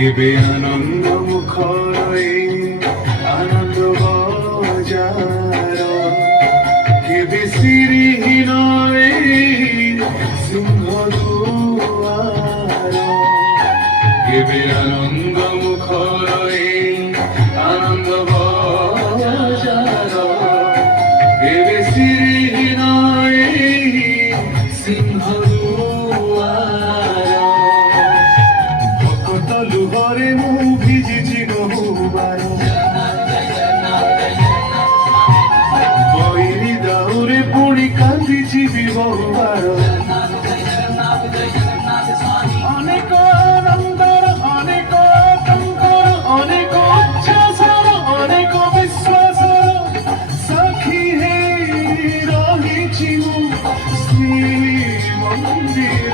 কেবে আনন্দ মুখরে আনন্দ বজার কেবে শ্রীহীন সিংহ দুয়ার কেবে আনন্দ মুখরে আনন্দ বজার কেবে শ্রীহীন সিংহ লুহরে মু ভিজিছি বহুবার বৈরি দাউরে পুଣି কাঁদিছি বহুবার অনেক আনন্দর অনেক টঙ্কর অনেক উচ্ছ্বাসর অনেক বিশ্বাসর সাক্ষী হে রহিছি মু শ্রী মন্দির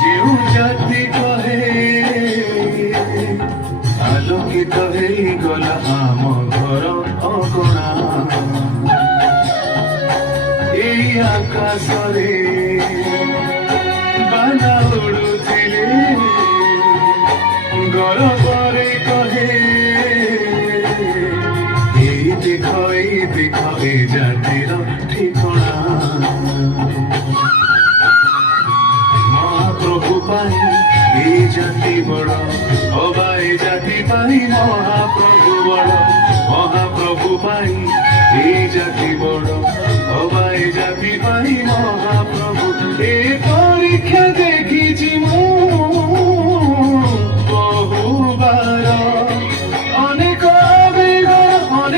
যেউ জাতি কহে আলোকিত ହେଇଗଲା ଆମ ଘର ଅଗଣା ଏଇ ଆକାଶରେ ବାନା ଉଡୁଥିଲେ ଗରବରେ କହେ ଏଇ ଦେଖ ଏ ଜାତିର ଠିକଣା মহাপ্রভু পাই এই জাতি বড় অবা এই জাতি পাই মহাপ্রভু বড় মহাপ্রভু পাই এই জাতি বড় অবা এই জাতি পাই মহাপ্রভু এ পরীক্ষা দেখিছি মু বহুবার অনেক বেগর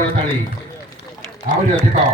କରତାଳି ଆହୁରି ଅଧିକ